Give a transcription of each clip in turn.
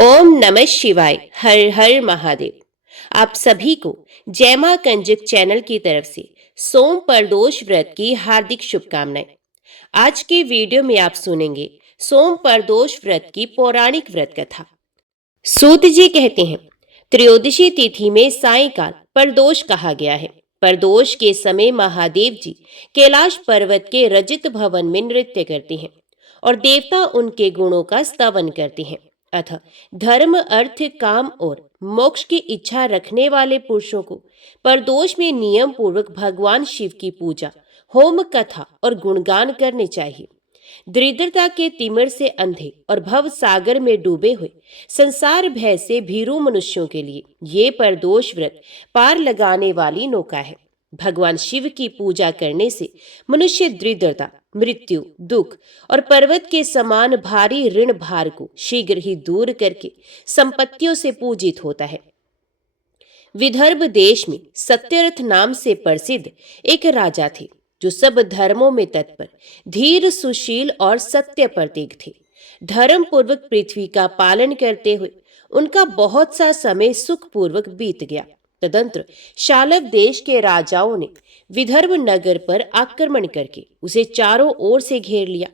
ओम नमः शिवाय। हर हर महादेव। आप सभी को जय मां कंजक चैनल की तरफ से सोम प्रदोष व्रत की हार्दिक शुभकामनाएं। आज के वीडियो में आप सुनेंगे सोम प्रदोष व्रत की पौराणिक व्रत कथा। सूत जी कहते हैं, त्रयोदशी तिथि में सायंकाल प्रदोष कहा गया है। प्रदोष के समय महादेव जी कैलाश पर्वत के रजत भवन में नृत्य करते हैं और देवता उनके गुणों का स्तवन करते हैं। अतः धर्म, अर्थ, काम और मोक्ष की इच्छा रखने वाले पुरुषों को प्रदोष में नियम पूर्वक भगवान शिव की पूजा, होम, कथा और गुणगान करने चाहिए। दरिद्रता के तिमिर से अंधे और भव सागर में डूबे हुए संसार भय से भीरू मनुष्यों के लिए ये प्रदोष व्रत पार लगाने वाली नौका है। भगवान शिव की पूजा करने से मनुष्य दरिद्रता, मृत्यु, दुख और पर्वत के समान भारी ऋण भार को शीघ्र ही दूर करके संपत्तियों से पूजित होता है। विदर्भ देश में सत्यरथ नाम से प्रसिद्ध एक राजा थे जो सब धर्मों में तत्पर, धीर, सुशील और सत्य प्रतीक थे। धर्म पूर्वक पृथ्वी का पालन करते हुए उनका बहुत सा समय सुखपूर्वक बीत गया। तदंतर शालव देश के राजाओं ने विदर्भ नगर पर आक्रमण करके उसे चारों ओर से घेर लिया।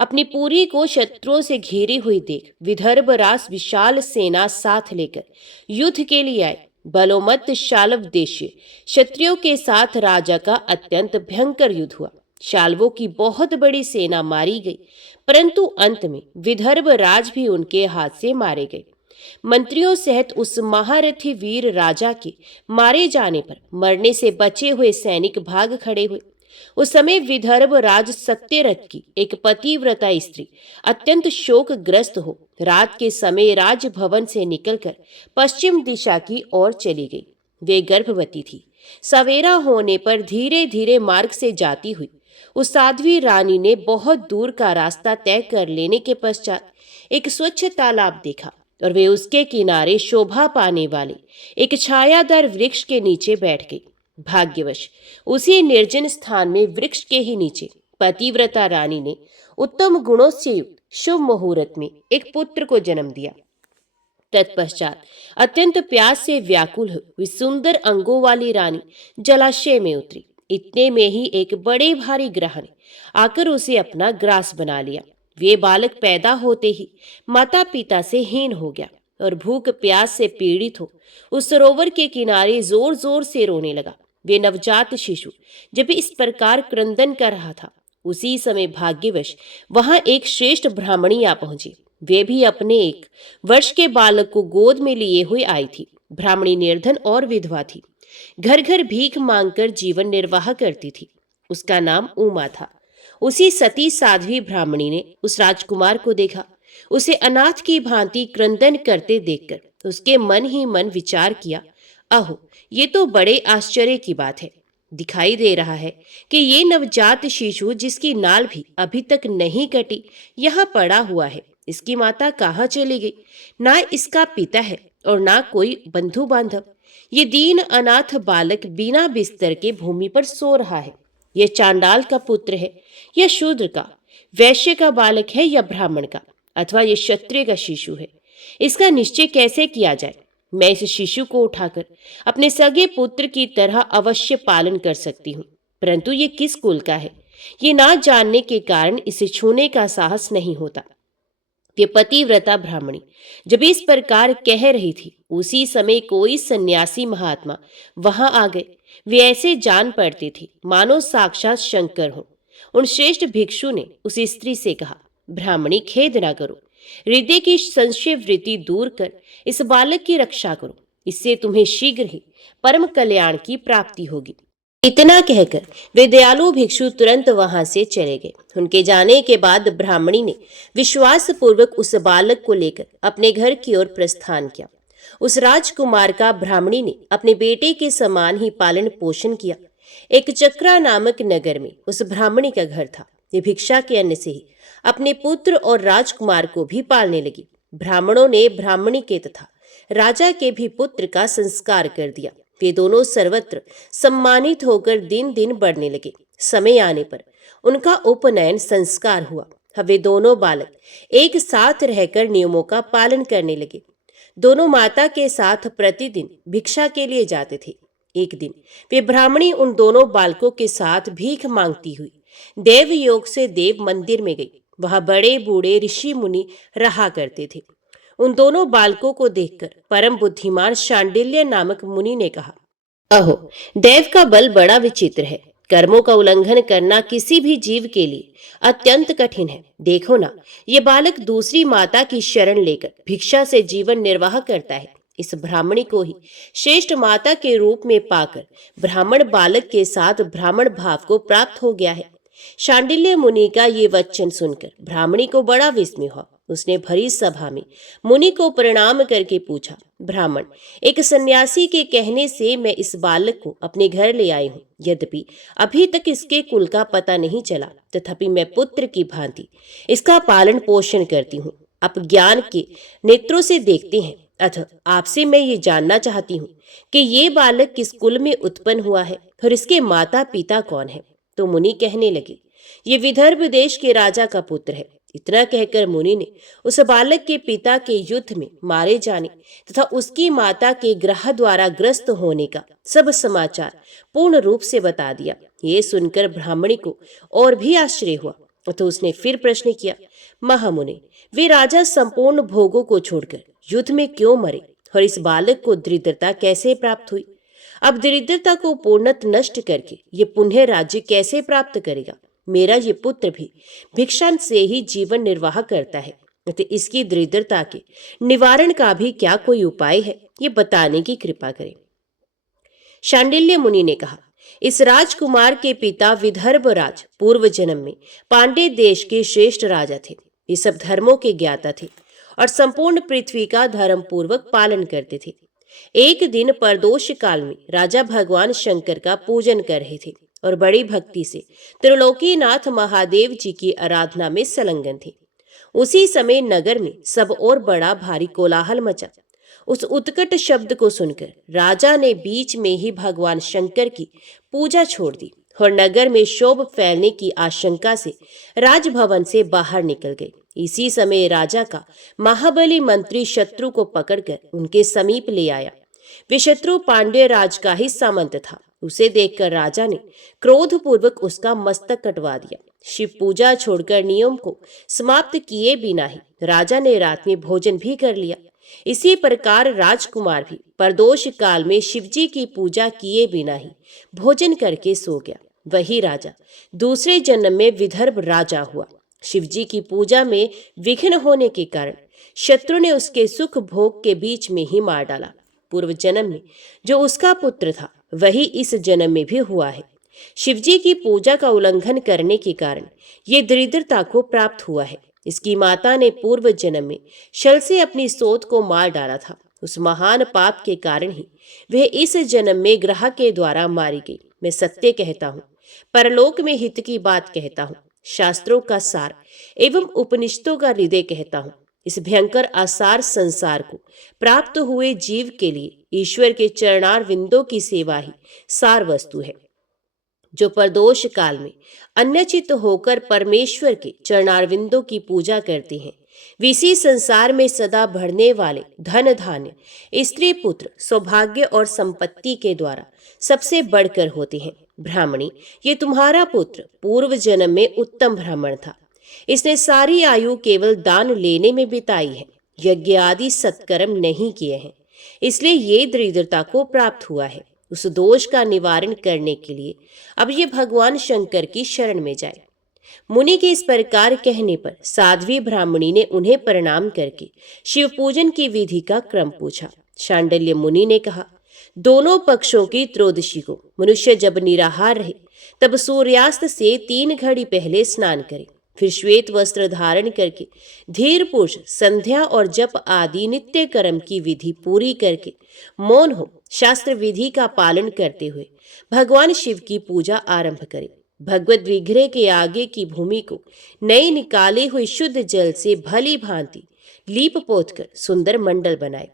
अपनी पूरी को शत्रुओं से घेरी हुई देख विदर्भ राज विशाल सेना साथ लेकर युद्ध के लिए आए। बलोमत शाल्व देशीय क्षत्रियों के साथ राजा का अत्यंत भयंकर युद्ध हुआ। शाल्वों की बहुत बड़ी सेना मारी गई, परंतु अंत में विदर्भ राज भी उनके हाथ से मारे गए। मंत्रियों सहित उस महारथी वीर राजा के मारे जाने पर मरने से बचे हुए सैनिक भाग खड़े हुए। उस समय विदर्भ राज सत्यरथ की एक पतिव्रता स्त्री अत्यंत शोकग्रस्त हो रात के समय राजभवन से निकलकर पश्चिम दिशा की ओर चली गई। वे गर्भवती थी। सवेरा होने पर धीरे धीरे मार्ग से जाती हुई उस साध्वी रानी ने बहुत दूर का रास्ता तय कर लेने के पश्चात एक स्वच्छ तालाब देखा और वे उसके किनारे शोभा पाने वाले एक छायादार वृक्ष के नीचे बैठ गई। भाग्यवश उसी निर्जन स्थान में वृक्ष के ही नीचे पतिव्रता रानी ने उत्तम गुणों से युक्त शुभ मुहूर्त में एक पुत्र को जन्म दिया। तत्पश्चात अत्यंत प्यास से व्याकुल हुई सुंदर अंगों वाली रानी जलाशय में उतरी। इतने में ही एक बड़े भारी ग्रह ने आकर उसे अपना ग्रास बना लिया। वे बालक पैदा होते ही माता पिता से हीन हो गया और भूख प्यास से पीड़ित हो उस सरोवर के किनारे जोर जोर से रोने लगा। वे नवजात शिशु जब इस प्रकार क्रंदन कर रहा था, उसी समय भाग्यवश वहां एक श्रेष्ठ ब्राह्मणी आ पहुंची। वे भी अपने 1 वर्ष के बालक को गोद में लिए हुए आई थी। ब्राह्मणी निर्धन और विधवा थी। घर घर भीख मांगकर जीवन निर्वाह करती थी। उसका नाम उमा था। उसी सती साध्वी ब्राह्मणी ने उस राजकुमार को देखा। उसे अनाथ की भांति क्रंदन करते देखकर उसके मन ही मन विचार किया, अहो, ये तो बड़े आश्चर्य की बात है। दिखाई दे रहा है कि ये नवजात शिशु जिसकी नाल भी अभी तक नहीं कटी यहाँ पड़ा हुआ है। इसकी माता कहाँ चली गई? ना इसका पिता है और ना कोई बंधु बांधव। ये दीन अनाथ बालक बिना बिस्तर के भूमि पर सो रहा है। ये चांडाल का पुत्र है या शूद्र का, वैश्य का बालक है या ब्राह्मण का, अथवा ये क्षत्रिय का शिशु है? इसका निश्चय कैसे किया जाए? मैं इस शिशु को उठाकर अपने सगे पुत्र की तरह अवश्य पालन कर सकती हूँ, परंतु ये किस कुल का है ये ना जानने के कारण इसे छूने का साहस नहीं होता। ये पतिव्रता ब्राह्मणी जब इस प्रकार कह रही थी, उसी समय कोई सन्यासी महात्मा वहां आ गए। वे ऐसे जान पड़ते थे मानो साक्षात शंकर हो। उन श्रेष्ठ भिक्षु ने उस स्त्री से कहा, ब्राह्मणी, खेद ना करो, हृदय की संशय वृत्ति दूर कर इस बालक की रक्षा करो। इससे तुम्हें शीघ्र ही परम कल्याण की प्राप्ति होगी। इतना कहकर वे दयालु भिक्षु तुरंत वहां से चले गए। उनके जाने के बाद ब्राह्मणी ने विश्वास पूर्वक उस बालक को लेकर अपने घर की ओर प्रस्थान किया। उस राजकुमार का ब्राह्मणी ने अपने बेटे के समान ही पालन पोषण किया। एक चक्रा नामक नगर में उस ब्राह्मणी का घर था। ये भिक्षा के अन्न से ही अपने पुत्र और राजकुमार को भी पालने लगी। ब्राह्मणों ने ब्राह्मणी के तथा राजा के भी पुत्र का संस्कार कर दिया। वे दोनों सर्वत्र सम्मानित होकर दिन दिन बढ़ने लगे। समय आने पर उनका उपनयन संस्कार हुआ। अब वे दोनों बालक एक साथ रहकर नियमों का पालन करने लगे। दोनों माता के साथ प्रतिदिन भिक्षा के लिए जाते थे। एक दिन वे ब्राह्मणी उन दोनों बालकों के साथ भीख मांगती हुई देव योग से देव मंदिर में गई। वहां बड़े बूढ़े ऋषि मुनि रहा करते थे। उन दोनों बालकों को देखकर परम बुद्धिमान शांडिल्य नामक मुनि ने कहा, अहो, देव का बल बड़ा विचित्र है। कर्मों का उल्लंघन करना किसी भी जीव के लिए अत्यंत कठिन है। देखो ना, ये बालक दूसरी माता की शरण लेकर भिक्षा से जीवन निर्वाह करता है। इस ब्राह्मणी को ही श्रेष्ठ माता के रूप में पाकर ब्राह्मण बालक के साथ ब्राह्मण भाव को प्राप्त हो गया है। शांडिल्य मुनि का ये वचन सुनकर ब्राह्मणी को बड़ा विस्मय हुआ। उसने भरी सभा में मुनि को प्रणाम करके पूछा, ब्राह्मण, एक सन्यासी के कहने से मैं इस बालक को अपने घर ले आई हूँ। यद्यपि अभी तक इसके कुल का पता नहीं चला, तथापि मैं पुत्र की भांति इसका पालन पोषण करती हूँ। आप ज्ञान के नेत्रों से देखते हैं, अतः आपसे मैं ये जानना चाहती हूँ कि ये बालक किस कुल में उत्पन्न हुआ है और इसके माता पिता कौन है। तो मुनि कहने लगे, ये विदर्भ देश के राजा का पुत्र है। इतना कहकर मुनि ने उस बालक के पिता के युद्ध में मारे जाने तथा उसकी माता के ग्रह द्वारा ग्रस्त होने का सब समाचार पूर्ण रूप से बता दिया। ये सुनकर ब्राह्मणी को और भी आश्चर्य हुआ। तो उसने फिर प्रश्न किया, महामुनि, वे राजा संपूर्ण भोगों को छोड़कर युद्ध में क्यों मरे और इस बालक को दरिद्रता कैसे प्राप्त हुई? अब दरिद्रता को पूर्णतः नष्ट करके ये पुनः राज्य कैसे प्राप्त करेगा? मेरा ये पुत्र भी भिक्षा से ही जीवन निर्वाह करता है, तो इसकी दरिद्रता के निवारण का भी क्या कोई उपाय है? ये बताने की कृपा करें। शांडिल्य मुनि ने कहा, इस राजकुमार के पिता विदर्भ राज पूर्व जन्म में पांडे देश के श्रेष्ठ राजा थे। ये सब धर्मों के ज्ञाता थे और संपूर्ण पृथ्वी का धर्म पूर्वक पालन करते थे। एक दिन प्रदोष काल में राजा भगवान शंकर का पूजन कर रहे थे और बड़ी भक्ति से त्रिलोकीनाथ महादेव जी की आराधना में संलग्न थे। उसी समय नगर में सब और बड़ा भारी कोलाहल मचा। उस उत्कट शब्द को सुनकर राजा ने बीच में ही भगवान शंकर की पूजा छोड़ दी और नगर में शोभ फैलने की आशंका से राजभवन से बाहर निकल गए। इसी समय राजा का महाबली मंत्री शत्रु को पकड़कर उनके समीप ले आया। वे शत्रु पांड्य राज का ही सामंत था। उसे देखकर राजा ने क्रोधपूर्वक उसका मस्तक कटवा दिया। शिव पूजा छोड़कर नियम को समाप्त किए बिना ही राजा ने रात में भोजन भी कर लिया। इसी प्रकार राजकुमार भी प्रदोष काल में शिवजी की पूजा किए बिना ही भोजन करके सो गया। वही राजा दूसरे जन्म में विदर्भ राजा हुआ। शिवजी की पूजा में विघ्न होने के कारण शत्रु ने उसके सुख भोग के बीच में ही मार डाला। पूर्व जन्म में जो उसका पुत्र था वही इस जन्म में भी हुआ है। शिवजी की पूजा का उल्लंघन करने के कारण ये दरिद्रता को प्राप्त हुआ है। इसकी माता ने पूर्व जन्म में शल से अपनी सोत को मार डाला था। उस महान पाप के कारण ही वह इस जन्म में ग्रह के द्वारा मारी गई। मैं सत्य कहता हूँ, परलोक में हित की बात कहता हूँ, शास्त्रों का सार एवं उपनिषदों का हृदय कहता हूँ। इस भयंकर आसार संसार को प्राप्त हुए जीव के लिए ईश्वर के चरणार विंदों की सेवा ही सार वस्तु है। जो प्रदोष काल में अन्यचित होकर परमेश्वर के चरणारविंदों की पूजा करते हैं, वे इसी संसार में सदा बढ़ने वाले धन धान्य, स्त्री पुत्र, सौभाग्य और संपत्ति के द्वारा सबसे बढ़कर होते हैं। ब्राह्मणी, ये तुम्हारा पुत्र पूर्व जन्म में उत्तम ब्राह्मण था। इसने सारी आयु केवल दान लेने में बिताई है, यज्ञ आदि सत्कर्म नहीं किए हैं, इसलिए ये दरिद्रता को प्राप्त हुआ है। उस दोष का निवारण करने के लिए अब ये भगवान शंकर की शरण में जाए। मुनि के इस प्रकार कहने पर साध्वी ब्राह्मणी ने उन्हें प्रणाम करके शिव पूजन की विधि का क्रम पूछा। शांडिल्य मुनि ने कहा, दोनों पक्षों की त्रयोदशी को मनुष्य जब निराहार रहे तब सूर्यास्त से 3 घड़ी पहले स्नान करे, फिर श्वेत वस्त्र धारण करके धीर पुरुष संध्या और जप आदि नित्य कर्म की विधि पूरी करके मौन हो शास्त्र विधि का पालन करते हुए भगवान शिव की पूजा आरंभ करे। भगवत विग्रह के आगे की भूमि को नए निकाले हुए शुद्ध जल से भली भांति लीप पोत कर सुंदर मंडल बनाए।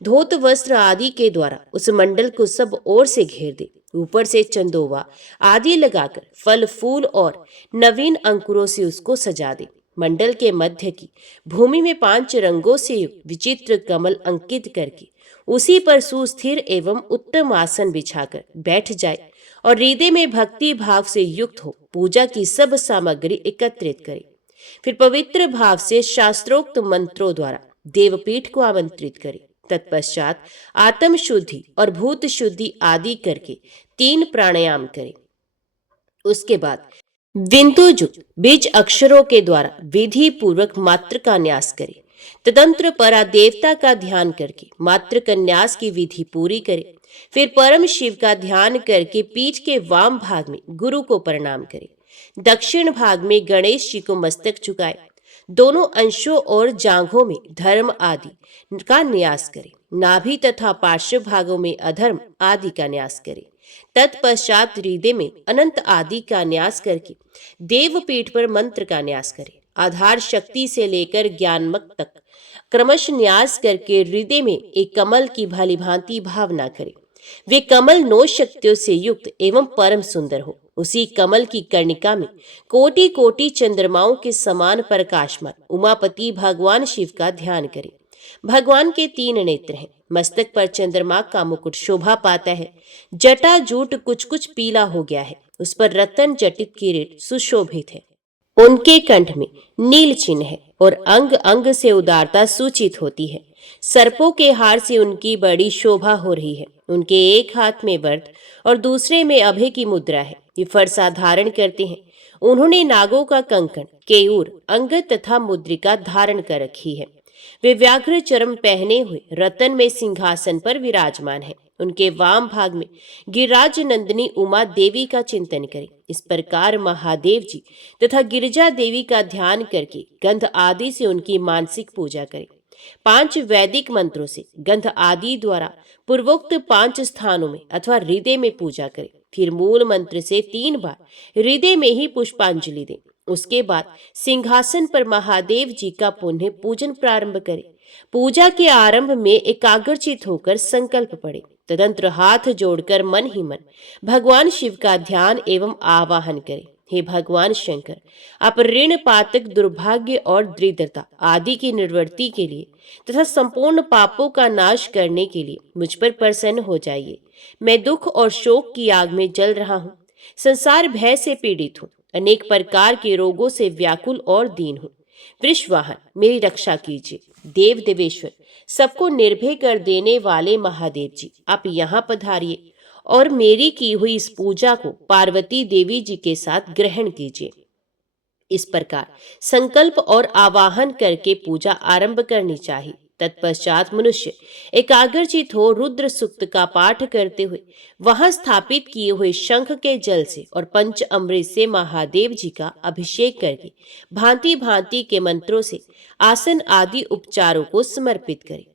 धोत वस्त्र आदि के द्वारा उस मंडल को सब ओर से घेर दे। ऊपर से चंदोवा आदि लगाकर फल फूल और नवीन अंकुरों से उसको सजा दे। मंडल के मध्य की भूमि में 5 रंगों से युक्त विचित्र कमल अंकित करके उसी पर सुस्थिर एवं उत्तम आसन बिछाकर बैठ जाए और हृदय में भक्ति भाव से युक्त हो पूजा की सब सामग्री एकत्रित करे। फिर पवित्र भाव से शास्त्रोक्त मंत्रों द्वारा देवपीठ को आमंत्रित करे। तत्पश्चात आत्म शुद्धि और भूत शुद्धि आदि करके 3 प्राणायाम करे। उसके बाद बिंदुयुक्त बीज अक्षरों के द्वारा विधि पूर्वक मात्र का न्यास करे। तदंतर परा देवता का ध्यान करके मात्र का न्यास की विधि पूरी करे। फिर परम शिव का ध्यान करके पीठ के वाम भाग में गुरु को प्रणाम करे। दक्षिण भाग में गणेश जी को मस्तक झुकाए। दोनों अंशों और जांघों में धर्म आदि का न्यास करे। नाभि तथा पार्श्व भागों में अधर्म आदि का न्यास करे। तत्पश्चात हृदय में अनंत आदि का न्यास करके देवपीठ पर मंत्र का न्यास करे। आधार शक्ति से लेकर ज्ञानमक तक क्रमश न्यास करके हृदय में एक कमल की भली भांति भावना करे। वे कमल 9 शक्तियों से युक्त एवं परम सुंदर हो। उसी कमल की कर्णिका में कोटि कोटि चंद्रमाओं के समान प्रकाशमान उमापति भगवान शिव का ध्यान करे। भगवान के 3 नेत्र हैं। मस्तक पर चंद्रमा का मुकुट शोभा पाता है। जटा जूट कुछ कुछ पीला हो गया है। उस पर रतन जटित किरीट सुशोभित है। उनके कंठ में नील चिन्ह है और अंग अंग से उदारता सूचित होती है। सर्पों के हार से उनकी बड़ी शोभा हो रही है। उनके एक हाथ में वरद और दूसरे में अभय की मुद्रा है। ये फरसा धारण करते हैं। उन्होंने नागों का कंकण, केयूर, अंगद तथा मुद्रिका धारण कर रखी है। वे व्याघ्र चर्म पहने हुए रतन में सिंहासन पर विराजमान है। उनके वाम भाग में गिरिराज नंदिनी उमा देवी का चिंतन करें। इस प्रकार महादेव जी तथा गिरिजा देवी का ध्यान करके गंध आदि से उनकी मानसिक पूजा करें। 5 वैदिक मंत्रों से गंध आदि द्वारा पूर्वोक्त 5 स्थानों में अथवा हृदय में पूजा करें। फिर मूल मंत्र से 3 बार हृदय में ही पुष्पांजलि दें। उसके बाद सिंहासन पर महादेव जी का पुनः पूजन प्रारंभ करें। पूजा के आरंभ में एकाग्रचित होकर संकल्प पड़े। तदंतर हाथ जोड़कर मन ही मन भगवान शिव का ध्यान एवं आवाहन करें। हे भगवान शंकर, आप ऋण, पातक, दुर्भाग्य और दरिद्रता आदि की निवृत्ति के लिए तथा संपूर्ण पापों का नाश करने के लिए मुझ पर प्रसन्न हो जाइए। मैं दुख और शोक की आग में जल रहा हूँ। संसार भय से पीड़ित हूँ। अनेक प्रकार के रोगों से व्याकुल और दीन हूँ। वृषवाहन, मेरी रक्षा कीजिए। देव देवेश्वर, सबको निर्भय कर देने वाले महादेव जी, आप यहाँ पधारिए और मेरी की हुई इस पूजा को पार्वती देवी जी के साथ ग्रहण कीजिए। इस प्रकार संकल्प और आवाहन करके पूजा आरंभ करनी चाहिए। तत्पश्चात मनुष्य एकाग्रचित हो रुद्र सूक्त का पाठ करते हुए वहां स्थापित किए हुए शंख के जल से और पंच अमृत से महादेव जी का अभिषेक करके भांति भांति के मंत्रों से आसन आदि उपचारों को समर्पित करे।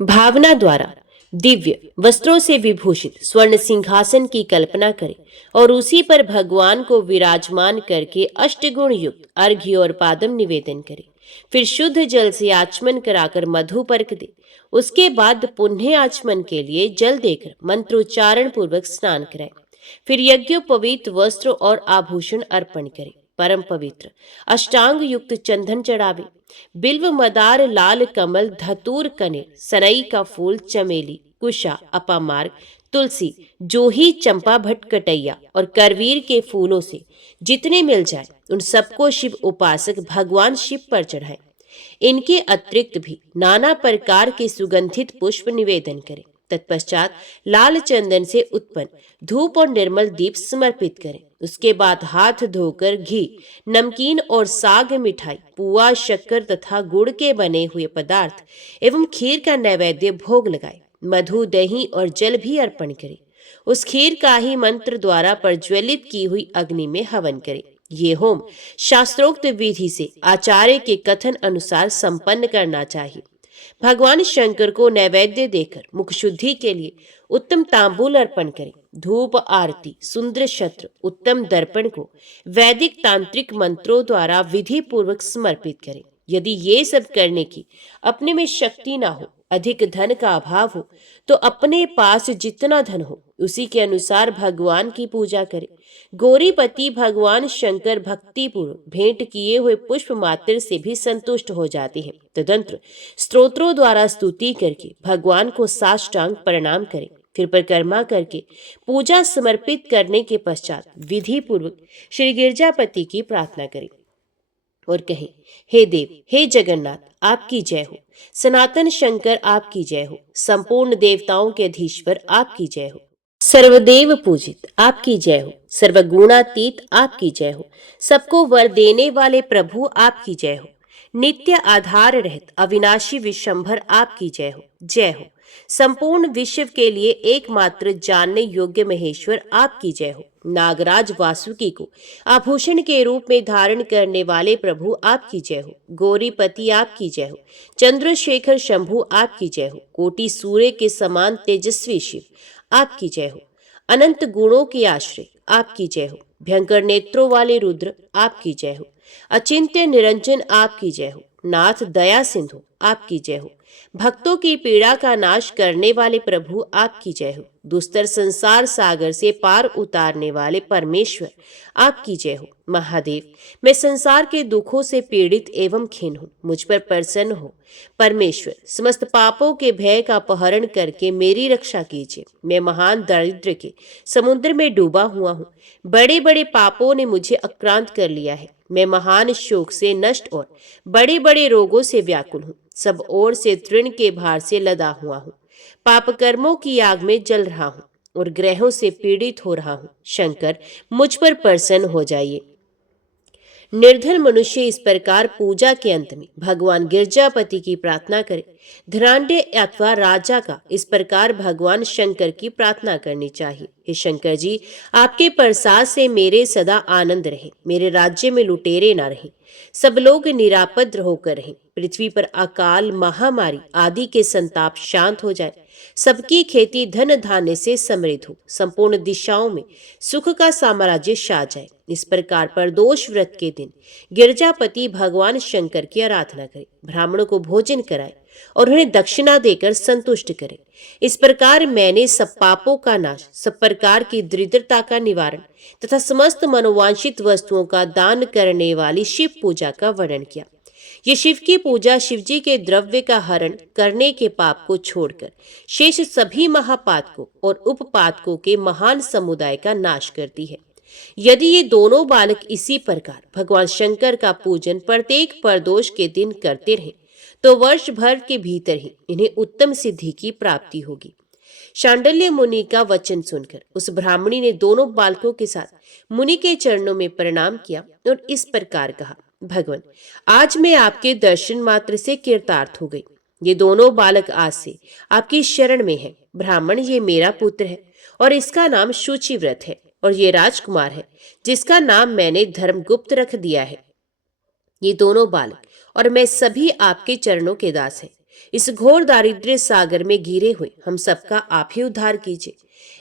भावना द्वारा दिव्य वस्त्रों से विभूषित स्वर्ण सिंहासन की कल्पना करें और उसी पर भगवान को विराजमान करके अष्टगुण युक्त अर्घ्य और पादम निवेदन करें। फिर शुद्ध जल से आचमन कराकर मधु पर्क दे। उसके बाद पुण्य आचमन के लिए जल देकर मंत्रोच्चारण पूर्वक स्नान कराएं। फिर यज्ञोपवीत वस्त्र और आभूषण अर्पण करें। परम पवित्र अष्टांग युक्त चंदन चढ़ावे। बिल्व, मदार, लाल कमल, धतूर, कनेर, सनई का फूल, चमेली, कुशा, अपामार्ग, तुलसी, जोही, चंपा, भटकटैया और करवीर के फूलों से जितने मिल जाए उन सबको शिव उपासक भगवान शिव पर चढ़ाएं। इनके अतिरिक्त भी नाना प्रकार के सुगंधित पुष्प निवेदन करें। तत्पश्चात लाल चंदन से उत्पन्न धूप और निर्मल दीप समर्पित करें। उसके बाद हाथ धोकर घी, नमकीन और साग, मिठाई, पुआ, शक्कर तथा गुड़ के बने हुए पदार्थ एवं खीर का नैवेद्य भोग लगाए। मधु, दही और जल भी अर्पण करें। उस खीर का ही मंत्र द्वारा प्रज्वलित की हुई अग्नि में हवन करें। ये होम शास्त्रोक्त विधि से आचार्य के कथन अनुसार संपन्न करना चाहिए। भगवान शंकर को नैवेद्य देकर मुख शुद्धि के लिए उत्तम तांबूल अर्पण करें। धूप, आरती, सुंदर छत्र, उत्तम दर्पण को वैदिक तांत्रिक मंत्रों द्वारा विधि पूर्वक समर्पित करें। यदि ये सब करने की अपने में शक्ति ना हो, अधिक धन का अभाव हो, तो अपने पास जितना धन हो उसी के अनुसार भगवान की पूजा करे। गौरीपति भगवान शंकर भक्ति पूर्वक भेंट किए हुए पुष्प मात्र से भी संतुष्ट हो जाते हैं। तदंतर स्तोत्रों द्वारा स्तुति करके भगवान को साष्टांग प्रणाम करें। फिर परिक्रमा करके पूजा समर्पित करने के पश्चात विधि पूर्वक श्री गिरजापति की प्रार्थना करें और कहें, हे देव, हे जगन्नाथ, आपकी जय हो। सनातन शंकर आपकी जय हो। संपूर्ण देवताओं के अधीश्वर आपकी जय हो। सर्वदेव पूजित आपकी जय हो। सर्वगुणातीत आपकी जय हो। सबको वर देने वाले प्रभु आपकी जय हो। नित्य आधार रहित अविनाशी विशंभर आपकी जय हो। जय हो। संपूर्ण विश्व के लिए एकमात्र जानने योग्य महेश्वर आपकी जय हो। नागराज वासुकी को आभूषण के रूप में धारण करने वाले प्रभु आपकी जय हो। गौरीपति आपकी जय हो। चंद्रशेखर शंभु आपकी जय हो। कोटि सूर्य के समान तेजस्वी शिव आपकी जय हो। अनंत गुणों के आश्रय आपकी जय हो। भयंकर नेत्रों वाले रुद्र आपकी जय हो। अचिंत्य निरंजन आपकी जय हो। नाथ दया सिंधु आपकी जय हो। भक्तों की पीड़ा का नाश करने वाले प्रभु आपकी जय हो। दुस्तर संसार सागर से पार उतारने वाले परमेश्वर आपकी जय हो। महादेव, मैं संसार के दुखों से पीड़ित एवं खिन्न हूँ, मुझ पर प्रसन्न हो। परमेश्वर, समस्त पापों के भय का अपहरण करके मेरी रक्षा कीजिए। मैं महान दारिद्र्य के समुद्र में डूबा हुआ हूँ। बड़े बड़े पापों ने मुझे आक्रांत कर लिया है। मैं महान शोक से नष्ट और बड़े बड़े रोगों से व्याकुल हूँ। सब ओर से तृण के भार से लदा हुआ हूँ। पाप कर्मों की आग में जल रहा हूँ और ग्रहों से पीड़ित हो रहा हूँ। शंकर, मुझ पर प्रसन्न हो जाइए। निर्धन मनुष्य इस प्रकार पूजा के अंत में भगवान गिरजापति की प्रार्थना करे। धनाढ्य अथवा राजा का इस प्रकार भगवान शंकर की प्रार्थना करनी चाहिए। हे शंकर जी, आपके प्रसाद से मेरे सदा आनंद रहे। मेरे राज्य में लुटेरे ना रहे। सब लोग निरापद होकर रहें। पृथ्वी पर अकाल, महामारी आदि के संताप शांत हो जाए। सबकी खेती धन धान्य से समृद्ध हो। संपूर्ण दिशाओं में सुख का साम्राज्य छा जाए। इस प्रकार प्रदोष व्रत के दिन गिरजापति भगवान शंकर की आराधना करें। ब्राह्मणों को भोजन कराए और उन्हें दक्षिणा देकर संतुष्ट करें। इस प्रकार मैंने सब पापों का नाश, सब प्रकार की दरिद्रता का निवारण तथा समस्त मनोवांछित वस्तुओं का दान करने वाली शिव पूजा का वर्णन किया। ये शिव की पूजा शिवजी के द्रव्य का हरण करने के पाप को छोड़कर शेष सभी महापातकों और उपपातकों के महान समुदाय का नाश करती है। यदि ये दोनों बालक इसी प्रकार भगवान शंकर का पूजन प्रत्येक प्रदोष के दिन करते रहें तो वर्ष भर के भीतर ही इन्हें उत्तम सिद्धि की प्राप्ति होगी। शांडिल्य मुनि का वचन सुनकर उस ब्राह्मणी ने दोनों बालकों के साथ मुनि के चरणों में प्रणाम किया और इस प्रकार कहा, भगवान, आज मैं आपके दर्शन मात्र से कृतार्थ हो गई। ये दोनों बालक आज से आपकी शरण में हैं। ब्राह्मण, ये मेरा पुत्र है और इसका नाम शुचिव्रत है, और ये राजकुमार है जिसका नाम मैंने धर्मगुप्त रख दिया है। ये दोनों बालक और मैं सभी आपके चरणों के दास हैं। इस घोर दारिद्र्य सागर में गिरे हुए हम सबका आप ही उद्धार कीजिए।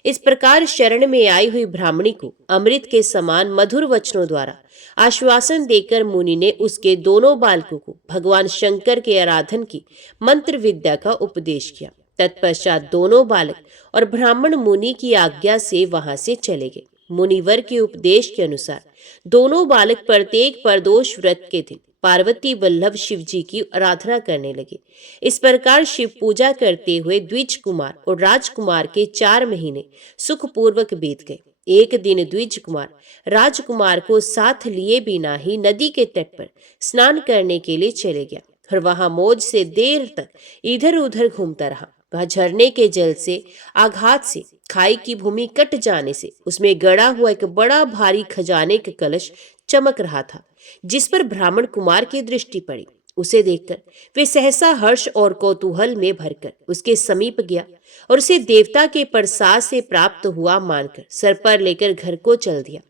इस प्रकार शरण में आई हुई ब्राह्मणी को अमृत के समान मधुर वचनों द्वारा आश्वासन देकर मुनि ने उसके दोनों बालकों को भगवान शंकर के आराधन की मंत्र विद्या का उपदेश किया। तत्पश्चात दोनों बालक और ब्राह्मण मुनि की आज्ञा से वहां से चले गए। मुनिवर के उपदेश के अनुसार दोनों बालक प्रत्येक प्रदोष व्रत के दिन पार्वती वल्लभ शिव जी की आराधना करने लगे। इस प्रकार शिव पूजा करते हुए द्विज कुमार और राजकुमार के 4 महीने सुखपूर्वक बीत गए। एक दिन द्विज कुमार राजकुमार को साथ लिए बिना ही नदी के तट पर स्नान करने के लिए चले गया और वहां मौज से देर तक इधर उधर घूमता रहा। वह झरने के जल से आघात से खाई की भूमि कट जाने से उसमें गड़ा हुआ एक बड़ा भारी खजाने का कलश चमक रहा था, जिस पर ब्राह्मण कुमार की दृष्टि पड़ी। उसे देखकर वे सहसा हर्ष और कौतूहल में भरकर उसके समीप गया और उसे देवता के प्रसाद से प्राप्त हुआ मानकर सर पर लेकर घर को चल दिया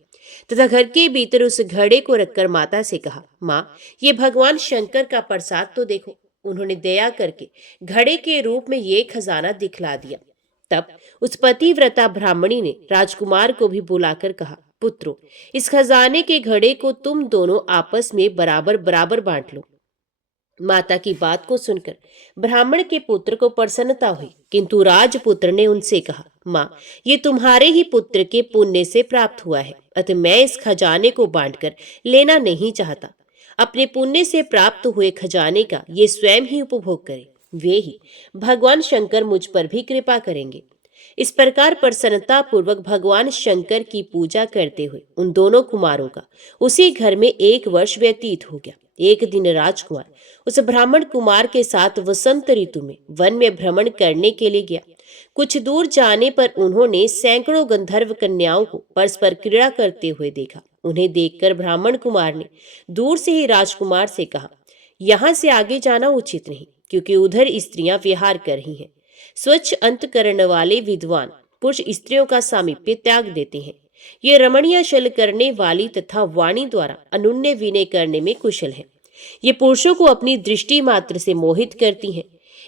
तथा घर के भीतर उस घड़े को रखकर माता से कहा, माँ, ये भगवान शंकर का प्रसाद तो देखो। उन्होंने दया करके घड़े के रूप में ये खजाना दिखला दिया। तब उस पतिव्रता ब्राह्मणी ने राजकुमार को भी बुलाकर कहा, पुत्रो, इस खजाने के घड़े को तुम दोनों आपस में बराबर बराबर बांट लो। माता की बात को सुनकर ब्राह्मण के पुत्र को प्रसन्नता हुई, किंतु राजपुत्र ने उनसे कहा, माँ, ये तुम्हारे ही पुत्र के पुण्य से प्राप्त हुआ है, अतः मैं इस खजाने को बांटकर लेना नहीं चाहता। अपने पुण्य से प्राप्त हुए खजाने का ये स्वयं ही उपभोग करें, वे ही भगवान शंकर मुझ पर भी कृपा करेंगे। इस प्रकार प्रसन्नता पूर्वक भगवान शंकर की पूजा करते हुए उन दोनों कुमारों का उसी घर में 1 वर्ष व्यतीत हो गया। एक दिन राजकुमार उस ब्राह्मण कुमार के साथ वसंत ऋतु में वन में भ्रमण करने के लिए गया। कुछ दूर जाने पर उन्होंने सैकड़ों गंधर्व कन्याओं को परस्पर क्रीड़ा करते हुए देखा। उन्हें देखकर ब्राह्मण कुमार ने दूर से ही राजकुमार से कहा, यहाँ से आगे जाना उचित नहीं, क्योंकि उधर स्त्रियां विहार कर रही हैं। स्वच्छ अंतकरण वाले विद्वान पुरुष स्त्रियों का सामीप्य त्याग देते हैं। ये रमणीय शल करने वाली तथा वाणी द्वारा अनुन्य विनय करने में कुशल है। ये पुरुषों को अपनी दृष्टि मात्र से मोहित करती हैं।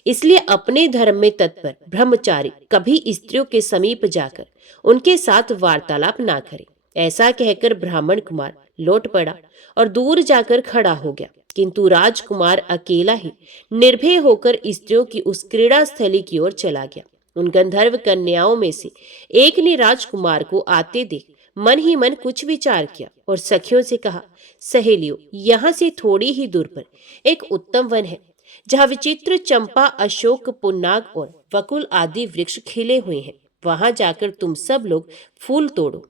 इसलिए अपने धर्म में तत्पर ब्रह्मचारी कभी स्त्रियों के समीप जाकर उनके साथ वार्तालाप ना करे। ऐसा कहकर ब्राह्मण कुमार लौट पड़ा और दूर जाकर खड़ा हो गया, किंतु राजकुमार अकेला ही निर्भय होकर स्त्रियों की उस क्रीड़ा स्थली की ओर चला गया। उन गंधर्व कन्याओं में से एक ने राजकुमार को आते देख मन ही मन कुछ विचार किया और सखियों से कहा, सहेलियों, यहाँ से थोड़ी ही दूर पर एक उत्तम वन है, जहाँ विचित्र चंपा, अशोक, पुन्नाग और वकुल आदि वृक्ष खिले हुए हैं। वहां जाकर तुम सब लोग फूल तोड़ो,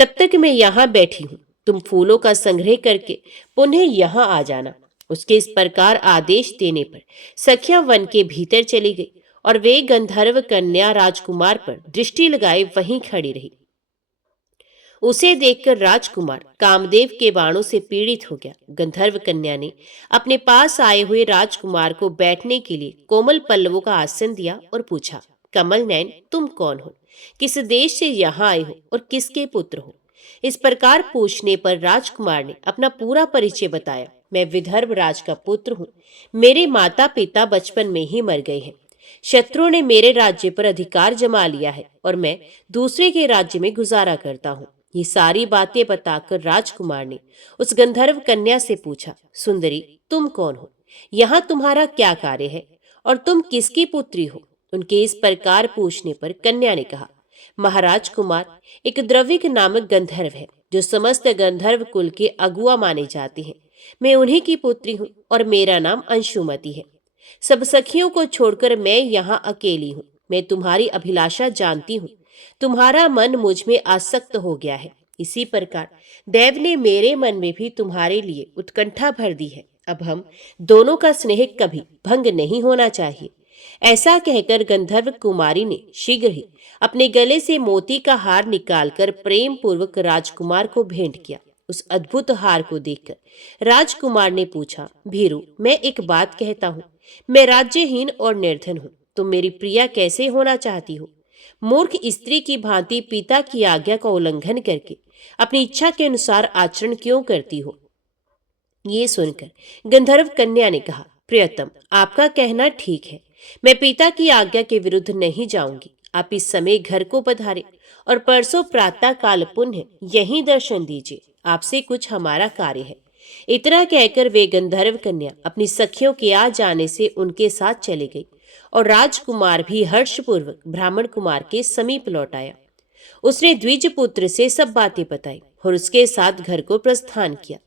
तब तक मैं यहाँ बैठी हूँ। तुम फूलों का संग्रह करके पुनः यहाँ आ जाना। उसके इस प्रकार आदेश देने पर सखियां वन के भीतर चली गई और वे गंधर्व कन्या राजकुमार पर दृष्टि लगाए वहीं खड़ी रही। उसे देखकर राजकुमार कामदेव के बाणों से पीड़ित हो गया। गंधर्व कन्या ने अपने पास आए हुए राजकुमार को बैठने के लिए कोमल पल्लवों का आसन दिया और पूछा, कमल नयन, तुम कौन हो, किस देश से यहाँ आए हो और किसके पुत्र हो? इस प्रकार पूछने पर राजकुमार ने अपना पूरा परिचय बताया। मैं विदर्भ राज का पुत्र हूँ। मेरे माता पिता बचपन में ही मर गए हैं। शत्रुओं ने मेरे राज्य पर अधिकार जमा लिया है और मैं दूसरे के राज्य में गुजारा करता हूँ। ये सारी बातें बताकर राजकुमार ने उस गंधर्व कन्या से पूछा, सुंदरी, तुम कौन हो, यहाँ तुम्हारा क्या कार्य है और तुम किसकी पुत्री हो? उनके इस प्रकार पूछने पर कन्या ने कहा, महाराज कुमार, एक द्रविक नामक गंधर्व है जो समस्त गंधर्व कुल के अगुआ माने जाते हैं। मैं उन्हीं की पुत्री हूँ और मेरा नाम अंशुमति है। सब सखियों को छोड़कर मैं यहाँ अकेली हूँ। मैं तुम्हारी अभिलाषा जानती हूँ। तुम्हारा मन मुझ में आसक्त हो गया है। इसी प्रकार देव ने मेरे मन में भी तुम्हारे लिए उत्कंठा भर दी है। अब हम दोनों का स्नेह कभी भंग नहीं होना चाहिए। ऐसा कहकर गंधर्व कुमारी ने शीघ्र ही अपने गले से मोती का हार निकालकर प्रेम पूर्वक राजकुमार को भेंट किया। उस अद्भुत हार को देखकर राजकुमार ने पूछा, भीरू, मैं एक बात कहता हूँ, मैं राज्यहीन और निर्धन हूँ। तुम मेरी प्रिया कैसे होना चाहती हो? मूर्ख स्त्री की भांति पिता की आज्ञा का उल्लंघन करके अपनी इच्छा के अनुसार आचरण क्यों करती हो? ये सुनकर गंधर्व कन्या ने कहा, प्रियतम, आपका कहना ठीक है। मैं पिता की आज्ञा के विरुद्ध नहीं जाऊंगी। आप इस समय घर को पधारे और परसों प्रातः काल पुनः यहीं दर्शन दीजिए। आपसे कुछ हमारा कार्य है। इतना कहकर वे गंधर्व कन्या अपनी सखियों के आ जाने से उनके साथ चली गई और राजकुमार भी हर्षपूर्वक ब्राह्मण कुमार के समीप लौट आया। उसने द्विज पुत्र से सब बातें बताई और उसके साथ घर को प्रस्थान किया।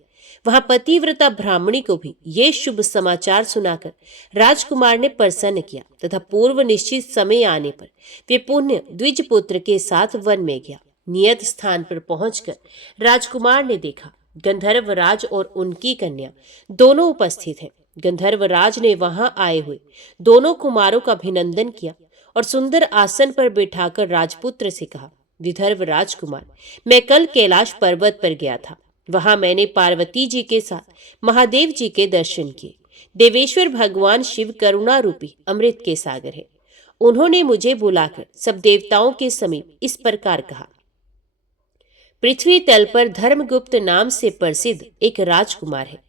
वहां पतिव्रता ब्राह्मणी को भी ये शुभ समाचार सुनाकर राजकुमार ने प्रसन्न किया तथा पूर्व निश्चित समय आने पर वे पुण्य द्विज पुत्र के साथ वन में गया। नियत स्थान पर पहुंचकर राजकुमार ने देखा गंधर्व राज और उनकी कन्या दोनों उपस्थित हैं। गंधर्व राज ने वहां आए हुए दोनों कुमारों का अभिनंदन किया और सुंदर आसन पर बैठाकर राजपुत्र से कहा, विदर्भ राजकुमार, मैं कल कैलाश पर्वत पर गया था। वहां मैंने पार्वती जी के साथ महादेव जी के दर्शन किए। देवेश्वर भगवान शिव करुणा रूपी अमृत के सागर है। उन्होंने मुझे बुलाकर सब देवताओं के समीप इस प्रकार कहा, पृथ्वी तल पर धर्मगुप्त नाम से प्रसिद्ध एक राजकुमार है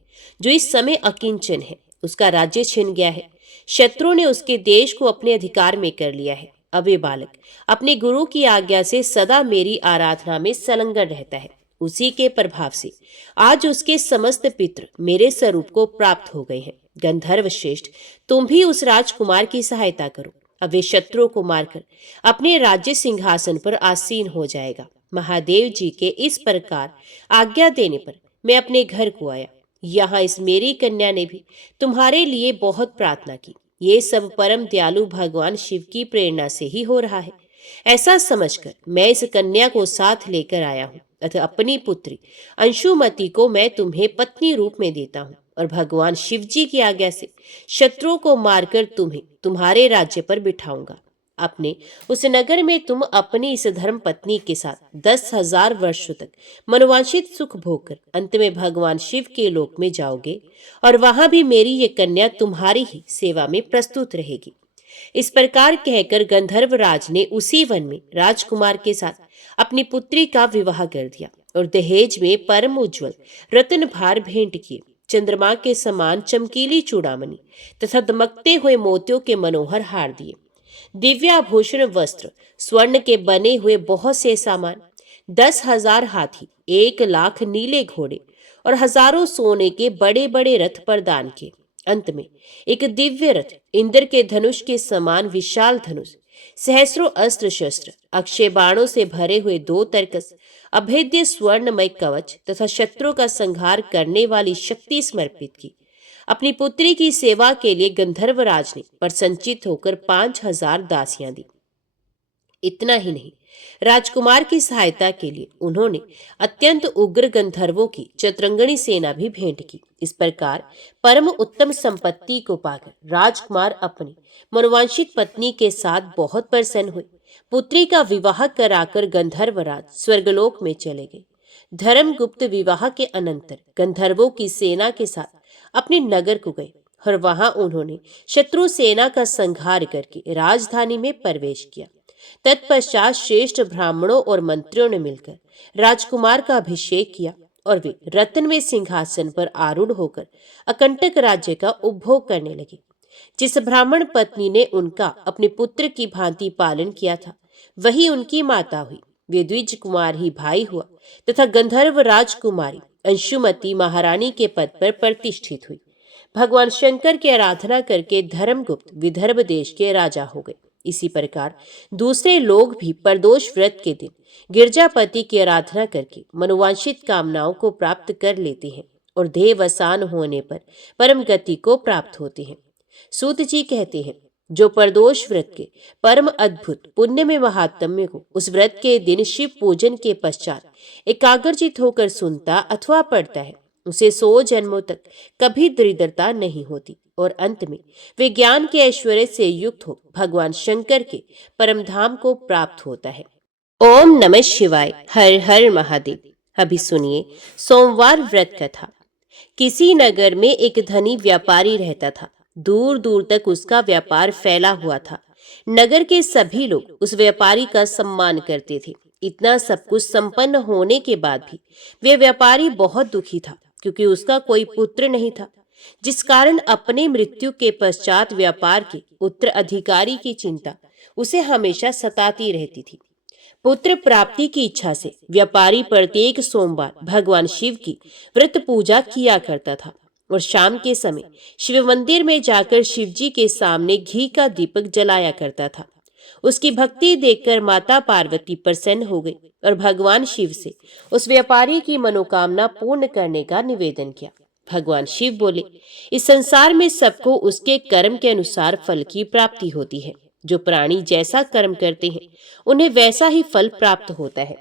जो इस समय अकिंचन है। उसका राज्य छिन गया है। शत्रुओं ने उसके देश को अपने अधिकार में कर लिया है। अब ये बालक अपने गुरु की आज्ञा से सदा मेरी आराधना में संलग्न रहता है। उसी के प्रभाव से आज उसके समस्त पितृ मेरे स्वरूप को प्राप्त हो गए हैं। गंधर्व श्रेष्ठ, तुम भी उस राजकुमार की सहायता करो। अब वे शत्रुओं को मारकर अपने राज्य सिंहासन पर आसीन हो जाएगा। महादेव जी के इस प्रकार आज्ञा देने पर मैं अपने घर को आया। यहाँ इस मेरी कन्या ने भी तुम्हारे लिए बहुत प्रार्थना की। ये सब परम दयालु भगवान शिव की प्रेरणा से ही हो रहा है। ऐसा समझकर मैं इस कन्या को साथ लेकर आया हूँ, अतः अपनी पुत्री अंशुमति को मैं तुम्हें पत्नी रूप में देता हूँ और भगवान शिव जी की आज्ञा से शत्रुओं को मारकर तुम्हें तुम्हारे राज्य पर बिठाऊंगा। अपने उस नगर में तुम अपनी इस धर्म पत्नी के साथ 10,000 वर्षों तक मनोवांछित सुख भोगकर अंत में भगवान शिव के लोक में जाओगे और वहां भी मेरी ये कन्या तुम्हारी ही सेवा में प्रस्तुत रहेगी। इस प्रकार कहकर गंधर्व राज ने उसी वन में राजकुमार के साथ अपनी पुत्री का विवाह कर दिया और दहेज में परम उज्ज्वल रत्न भार भेंट किए। चंद्रमा के समान चमकीली चूड़ामणि तथा दमकते हुए मोतियों के मनोहर हार दिए। दिव्याभूषण वस्त्र, स्वर्ण के बने हुए बहुत से सामान, 10,000 हाथी, 1,00,000 नीले घोड़े और हजारों सोने के बड़े बड़े रथ प्रदान किए। अंत में एक दिव्य रथ, इंद्र के धनुष के समान विशाल धनुष, सहस्रों अस्त्र शस्त्र, अक्षय बाणों से भरे हुए 2 तरकस, अभेद्य स्वर्णमय कवच तथा शत्रुओं का संहार करने वाली शक्ति समर्पित की। अपनी पुत्री की सेवा के लिए गंधर्वराज ने प्रसन्नचित होकर 5,000 दासियां दी। इतना ही नहीं, राजकुमार की सहायता के लिए उन्होंने अत्यंत उग्र गंधर्वों की चतुरंगणी सेना भी भेंट की। इस प्रकार परम उत्तम संपत्ति को पाकर राजकुमार अपनी मनोवांछित पत्नी के साथ बहुत प्रसन्न हुए। पुत्री का विवाह कराकर गंधर्वराज स्वर्गलोक में चले गए। धर्मगुप्त विवाह के अनंतर गंधर्वों की सेना के साथ अपने नगर को गए और वहां उन्होंने शत्रु सेना का संहार करके राजधानी में प्रवेश किया। तत्पश्चात श्रेष्ठ ब्राह्मणों और मंत्रियों ने मिलकर राजकुमार का अभिषेक किया और वे रत्न में सिंहासन पर आरूढ़ होकर अकंटक राज्य का उपभोग करने लगे। जिस ब्राह्मण पत्नी ने उनका अपने पुत्र की भांति पालन किया था, वही उनकी माता हुई। वे द्विज कुमार ही भाई हुआ तथा गंधर्व राजकुमारी अंशुमति महारानी के पद पर प्रतिष्ठित हुई। भगवान शंकर की आराधना करके धर्मगुप्त विदर्भ देश के राजा हो गए। इसी प्रकार दूसरे लोग भी प्रदोष व्रत के दिन गिरजापति की आराधना करके मनोवांछित कामनाओं को प्राप्त कर लेते हैं और देहावसान होने पर परम गति को प्राप्त होते हैं। सूत जी कहते हैं, जो प्रदोष व्रत के परम अद्भुत पुण्य में महात्म्य को उस व्रत के दिन शिव पूजन के पश्चात एकाग्रचित होकर सुनता अथवा पढ़ता है, उसे 100 जन्मों तक कभी दरिद्रता नहीं होती और अंत में वे ज्ञान के ऐश्वर्य से युक्त हो भगवान शंकर के परम धाम को प्राप्त होता है। ओम नमः शिवाय। हर हर महादेव। अभी सुनिए सोमवार व्रत कथा। किसी नगर में एक धनी व्यापारी रहता था। दूर दूर तक उसका व्यापार फैला हुआ था। नगर के सभी लोग उस व्यापारी का सम्मान करते थे। इतना सब कुछ संपन्न होने के बाद भी वे व्यापारी बहुत दुखी था, क्योंकि उसका कोई पुत्र नहीं था, जिस कारण अपने मृत्यु के पश्चात व्यापार के उत्तराधिकारी की चिंता उसे हमेशा सताती रहती थी। पुत्र प्राप्ति की इच्छा से व्यापारी प्रत्येक सोमवार भगवान शिव की व्रत पूजा किया करता था और शाम के समय शिव मंदिर में जाकर शिव जी के सामने घी का दीपक जलाया करता था। उसकी भक्ति देखकर माता पार्वती प्रसन्न हो गई और भगवान शिव से उस व्यापारी की मनोकामना पूर्ण करने का निवेदन किया। भगवान शिव बोले, इस संसार में सबको उसके कर्म के अनुसार फल की प्राप्ति होती है। जो प्राणी जैसा कर्म करते हैं उन्हें वैसा ही फल प्राप्त होता है।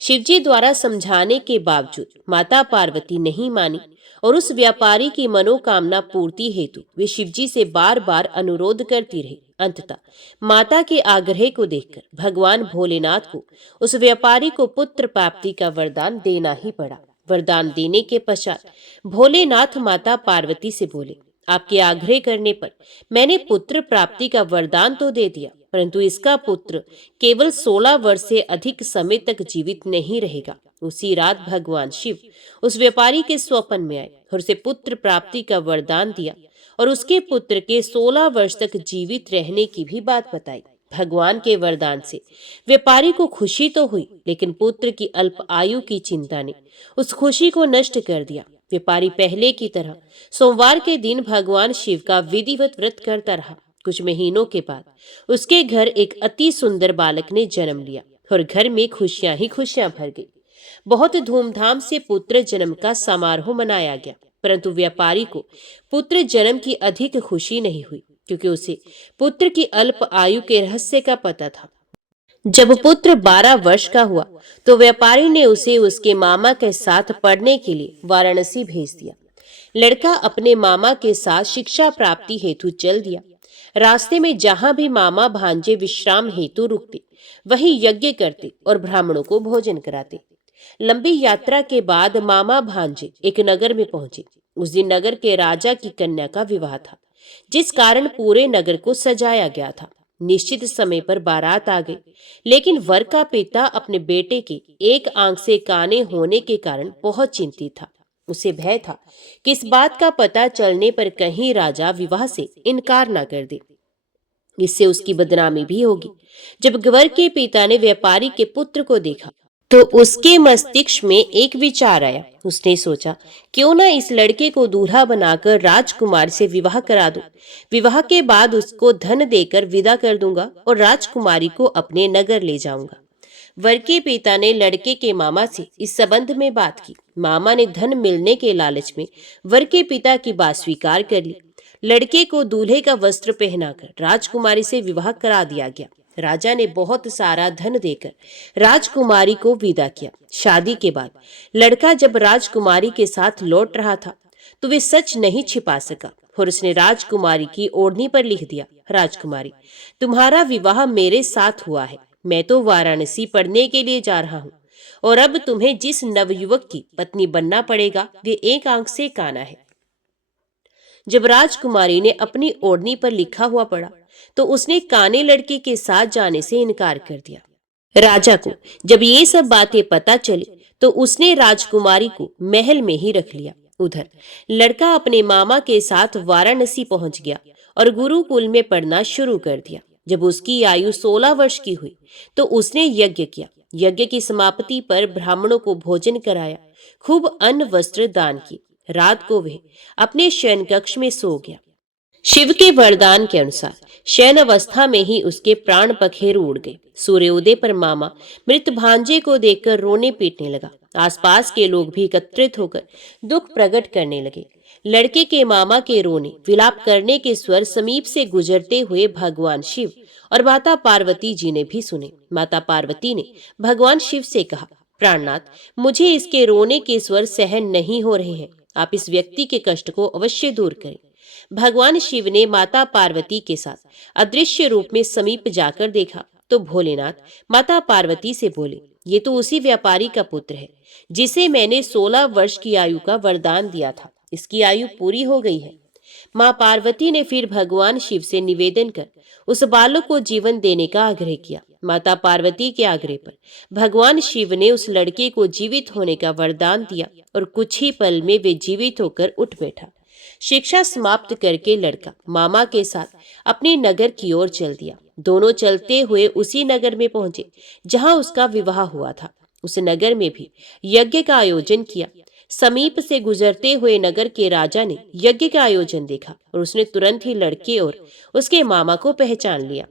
शिवजी द्वारा समझाने के बावजूद माता पार्वती नहीं मानी और उस व्यापारी की मनोकामना पूर्ति हेतु वे शिवजी से बार बार अनुरोध करती रही। अंततः माता के आग्रह को देखकर भगवान भोलेनाथ को उस व्यापारी को पुत्र प्राप्ति का वरदान देना ही पड़ा। वरदान देने के पश्चात भोलेनाथ माता पार्वती से बोले, आपके आग्रह करने पर मैंने पुत्र प्राप्ति का वरदान तो दे दिया, परंतु इसका पुत्र केवल 16 वर्ष से अधिक समय तक जीवित नहीं रहेगा। उसी रात भगवान शिव उस व्यापारी के स्वप्न में आए और उसे पुत्र प्राप्ति का वरदान दिया और उसके पुत्र के 16 वर्ष तक जीवित रहने की भी बात बताई। भगवान के वरदान से व्यापारी को खुशी तो हुई, लेकिन पुत्र की अल्प आयु की चिंता ने उस खुशी को नष्ट कर दिया। व्यापारी पहले की तरह सोमवार के दिन भगवान शिव का विधिवत व्रत करता रहा। कुछ महीनों के बाद उसके घर एक अति सुंदर बालक ने जन्म लिया और घर में खुशियां ही खुशियां भर गई। बहुत धूमधाम से पुत्र जन्म का समारोह मनाया गया, परंतु व्यापारी को पुत्र जन्म की अधिक खुशी नहीं हुई, क्योंकि उसे पुत्र की अल्प आयु के रहस्य का पता था। जब पुत्र 12 वर्ष का हुआ तो व्यापारी ने उसे उसके मामा के साथ पढ़ने के लिए वाराणसी भेज दिया। लड़का अपने मामा के साथ शिक्षा प्राप्ति हेतु चल दिया। रास्ते में जहां भी मामा भांजे विश्राम हेतु रुकते, वहीं यज्ञ करते और ब्राह्मणों को भोजन कराते। लंबी यात्रा के बाद मामा भांजे एक नगर में पहुंचे। उस दिन नगर के राजा की कन्या का विवाह था, जिस कारण पूरे नगर को सजाया गया था। निश्चित समय पर बारात आ गई, लेकिन वर का पिता अपने बेटे के एक आंख से काने होने के कारण बहुत चिंतित था। उसे भय था कि इस बात का पता चलने पर कहीं राजा विवाह से इनकार न कर दे, इससे उसकी बदनामी भी होगी। जब वर के पिता ने व्यापारी के पुत्र को देखा तो उसके मस्तिष्क में एक विचार आया। उसने सोचा, क्यों ना इस लड़के को दूल्हा बनाकर राजकुमार से विवाह करा दूं। विवाह के बाद उसको धन देकर विदा कर दूंगा और राजकुमारी को अपने नगर ले जाऊंगा। वर के पिता ने लड़के के मामा से इस संबंध में बात की। मामा ने धन मिलने के लालच में वर के पिता की बात स्वीकार कर ली। लड़के को दूल्हे का वस्त्र पहनाकर राजकुमारी से विवाह करा दिया गया। राजा ने बहुत सारा धन देकर राजकुमारी को विदा किया। शादी के बाद लड़का जब राजकुमारी के साथ लौट रहा था तो वे सच नहीं छिपा सका और उसने राजकुमारी की ओढ़नी पर लिख दिया, राजकुमारी, तुम्हारा विवाह मेरे साथ हुआ है। मैं तो वाराणसी पढ़ने के लिए जा रहा हूँ और अब तुम्हें जिस नवयुवक की पत्नी बनना पड़ेगा वे एक आंख से काना है। जब राजकुमारी ने अपनी ओढ़नी पर लिखा हुआ पढ़ा तो उसने काने लड़के के साथ जाने से इनकार कर दिया। राजा को जब ये सब बातें पता चली तो उसने राजकुमारी को महल में ही रख लिया। उधर लड़का अपने मामा के साथ वाराणसी पहुंच गया और गुरुकुल में पढ़ना शुरू कर दिया। जब उसकी आयु 16 वर्ष की हुई तो उसने यज्ञ किया। यज्ञ की समाप्ति पर ब्राह्मणों को भोजन कराया, खूब अन्न वस्त्र दान किए। रात को वह अपने शयन कक्ष में सो गया। शिव के वरदान के अनुसार शयन अवस्था में ही उसके प्राण पखेरु उड़ गए। सूर्योदय पर मामा मृत भांजे को देखकर रोने पीटने लगा। आसपास के लोग भी एकत्रित होकर दुख प्रकट करने लगे। लड़के के मामा के रोने विलाप करने के स्वर समीप से गुजरते हुए भगवान शिव और माता पार्वती जी ने भी सुने। माता पार्वती ने भगवान शिव से कहा, प्राणनाथ, मुझे इसके रोने के स्वर सहन नहीं हो रहे हैं। आप इस व्यक्ति के कष्ट को अवश्य दूर करें। भगवान शिव ने माता पार्वती के साथ अदृश्य रूप में समीप जाकर देखा तो भोलेनाथ माता पार्वती से बोले, ये तो उसी व्यापारी का पुत्र है जिसे मैंने 16 वर्ष की आयु का वरदान दिया था। इसकी आयु पूरी हो गई है। माँ पार्वती ने फिर भगवान शिव से निवेदन कर उस बालक को जीवन देने का आग्रह किया। माता पार्वती के आग्रह पर भगवान शिव ने उस लड़के को जीवित होने का वरदान दिया और कुछ ही पल में वे जीवित होकर उठ बैठा। शिक्षा समाप्त करके लड़का मामा के साथ अपने नगर की ओर चल दिया। दोनों चलते हुए उसी नगर में पहुंचे जहां उसका विवाह हुआ था। उस नगर में भी यज्ञ का आयोजन किया। समीप से गुजरते हुए नगर के राजा ने यज्ञ का आयोजन देखा और उसने तुरंत ही लड़के और उसके मामा को पहचान लिया।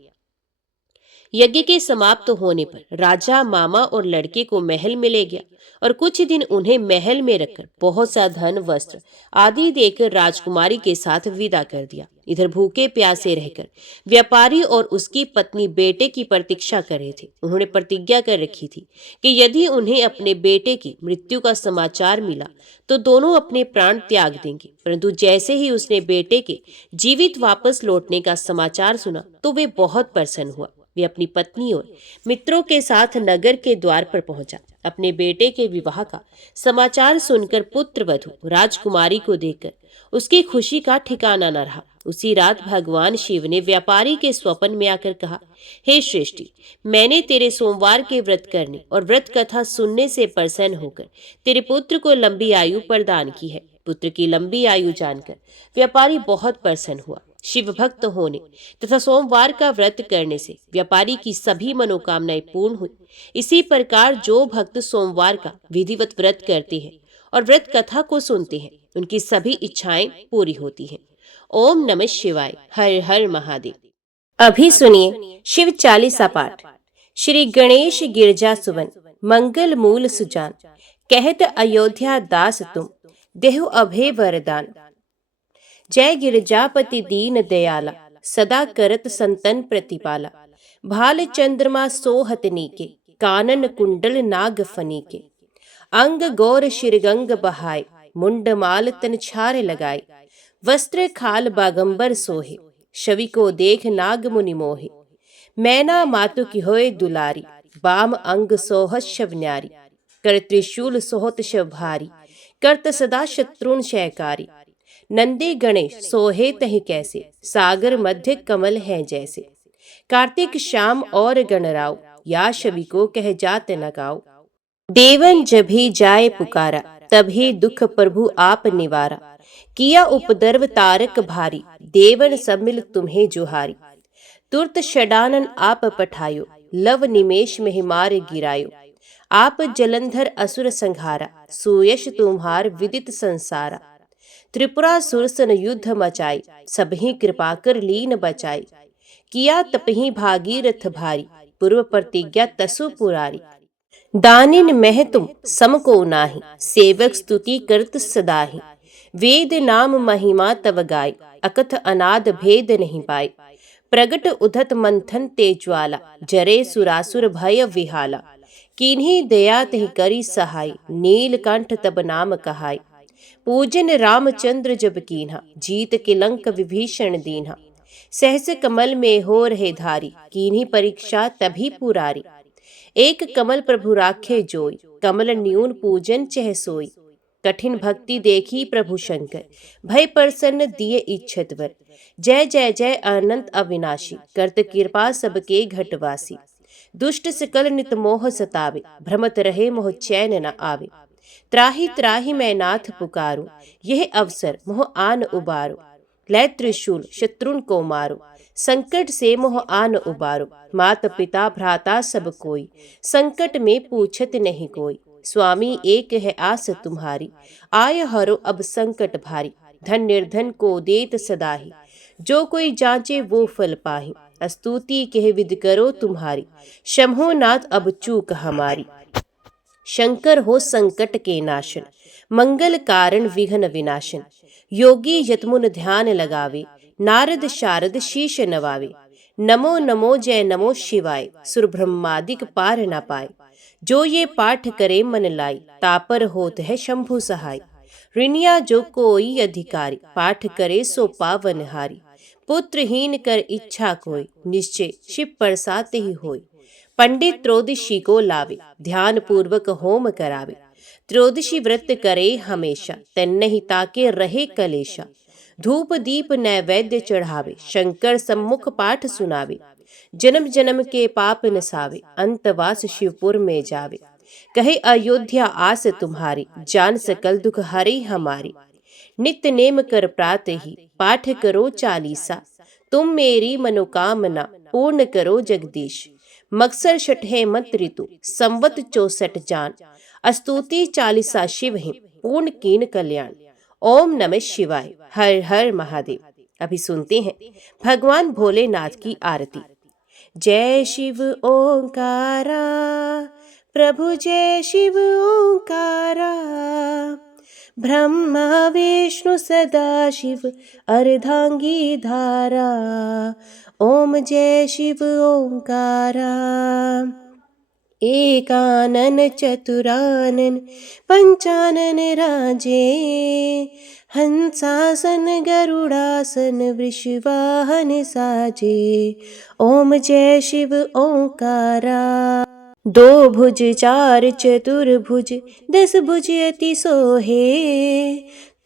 यज्ञ के समाप्त होने पर राजा मामा और लड़के को महल में ले गया और कुछ दिन उन्हें महल में रखकर बहुत सा धन वस्त्र आदि देकर राजकुमारी के साथ विदा कर दिया। इधर भूखे प्यासे रहकर व्यापारी और उसकी पत्नी बेटे की प्रतीक्षा कर रहे थे। उन्होंने प्रतिज्ञा कर रखी थी कि यदि उन्हें अपने बेटे की मृत्यु का समाचार मिला तो दोनों अपने प्राण त्याग देंगे। परंतु जैसे ही उसने बेटे के जीवित वापस लौटने का समाचार सुना तो वे बहुत प्रसन्न हुआ। वे अपनी पत्नी और मित्रों के साथ नगर के द्वार पर पहुंचा। अपने बेटे के विवाह का समाचार सुनकर पुत्र वधू राजकुमारी को देखकर उसकी खुशी का ठिकाना न रहा। उसी रात भगवान शिव ने व्यापारी के स्वप्न में आकर कहा, हे श्रेष्ठी, मैंने तेरे सोमवार के व्रत करने और व्रत कथा सुनने से प्रसन्न होकर तेरे पुत्र को लंबी आयु प्रदान की है। पुत्र की लंबी आयु जानकर व्यापारी बहुत प्रसन्न हुआ। शिव भक्त होने तथा सोमवार का व्रत करने से व्यापारी की सभी मनोकामनाएं पूर्ण हुई। इसी प्रकार जो भक्त सोमवार का विधिवत व्रत करते हैं और व्रत कथा को सुनते हैं उनकी सभी इच्छाएं पूरी होती हैं। ओम नमः शिवाय। हर हर महादेव। अभी सुनिए शिव चालीसा पाठ। श्री गणेश गिरजा सुवन, मंगल मूल सुजान, कहत अयोध्या दास तुम, देहु अभय वरदान। जय गिरजापति दीन दयाला, सदा करत संतन प्रतिपाला। भाल चंद्रमा सोहत नीके, कानन कुंडल नाग फनीके। अंग गौर शिरगंग बहाय, मुंड माल तन छार लगाए। वस्त्र खाल बागंबर सोहे, शवि को देख नाग मुनि मोहे। मैना मातु की होए दुलारी, बाम अंग सोहत शव न्यारी। कर त्रिशूल सोहत शव भारी, करत सदा शत्रुन शयकारी। नंदी गणेश सोहे तहि कैसे, सागर मध्य कमल है जैसे। कार्तिक श्याम और गणराव, या शवि को कह जात न गाओ। देवन जभी जाए पुकारा, तभी दुख प्रभु आप निवारा। किया उपद्रव तारक भारी, देवन सब मिल तुम्हें जुहारी। तुरत षडानन आप पठायो, लव निमेष में मार गिरायो। आप जलंधर असुर संहारा, सुयश तुम्हार विदित संसारा। त्रिपुरा सुरसन युद्ध मचाई, सबही कृपा कर लीन बचाई। किया तपही भागीरथ भारी, पूर्व प्रतिज्ञा तसु पुरारी। दानिन मह तुम सम को नाही, सेवक स्तुति करत सदाहि। वेद नाम महिमा तव गाय, अकथ अनाद भेद नहीं पाए। प्रगट उधत मंथन ते ज्वाला, जरे सुरासुर भय विहाला। किन्हीं दया तहि करी सहाय, नीलकंठ तब नाम कहाय। पूजन रामचंद्र जब कीन्हा, जीत के लंक विभीषण दीन्हा। सहस कमल में हो रहे धारी, कीन्हीं परीक्षा तभी पुरारी। एक कमल प्रभु राखे जोई, कमल न्यून पूजन चह सोई। कठिन भक्ति देखी प्रभु शंकर, भय प्रसन्न दिए इच्छत वर। जय जय जय अनंत अविनाशी, करत कृपा सबके घटवासी। दुष्ट सकल नित मोह सतावे, भ्रमत रहे मोह चैन न आवे। त्राहि त्राहि मैं नाथ पुकारूं, यह अवसर मोह आन उबारो। लै त्रिशूल शत्रुन को मारो, संकट से मोह आन उबारो। माता पिता भ्राता सब कोई, संकट में पूछत नहीं कोई। स्वामी एक है आस तुम्हारी, आय हरो अब संकट भारी। धन निर्धन को देत सदाहि, जो कोई जांचे वो फल पाहि। स्तुति कह विद करो तुम्हारी, शम्हो नाथ अब चूक हमारी। शंकर हो संकट के नाशन, मंगल कारण विघ्न विनाशन। योगी यतमुन ध्यान लगावे, नारद शारद शीश नवावे। नमो नमो जय नमो शिवाय, सुर ब्रह्मादिक पार न पाए। जो ये पाठ करे मन लाई, तापर होत है शंभु सहाय। ऋणिया जो कोई अधिकारी, पाठ करे सो पावन हारी। पुत्रहीन कर इच्छा कोई, निश्चय शिव प्रसाद ही होय। पंडित त्रयोदशी को लावे, ध्यान पूर्वक होम करावे। त्रयोदशी व्रत करे हमेशा, तन्नहि ताके रहे कलेशा। धूप दीप नैवेद्य चढ़ावे, शंकर सम्मुख पाठ सुनावे। जन्म जन्म के पाप नसावे, अंतवास शिवपुर में जावे। कहे अयोध्या आस तुम्हारी, जान सकल दुख हरे हमारी। नित्य नेम कर प्रातः ही, पाठ करो चालीसा। तुम मेरी मनोकामना पूर्ण करो जगदीश। मकसर छठे मत ऋतु, संवत 64 जान। स्तुति चालीसा शिव ही, पूर्ण कीन कल्याण। ओम नमः शिवाय। हर हर महादेव। अभी सुनते हैं भगवान भोलेनाथ की आरती। जय शिव ओंकारा, प्रभु जय शिव ओंकारा। ब्रह्मा विष्णु सदा शिव, अर्धांगी धारा। ओम जय शिव ओंकारा। एकानन चतुरानन, पंचानन राजे। हंसासन गरुड़ासन, वृषवाहन साजे। ओम जय शिव ओंकारा। दो भुज चार चतुर्भुज, 10 भुज अति सोहे।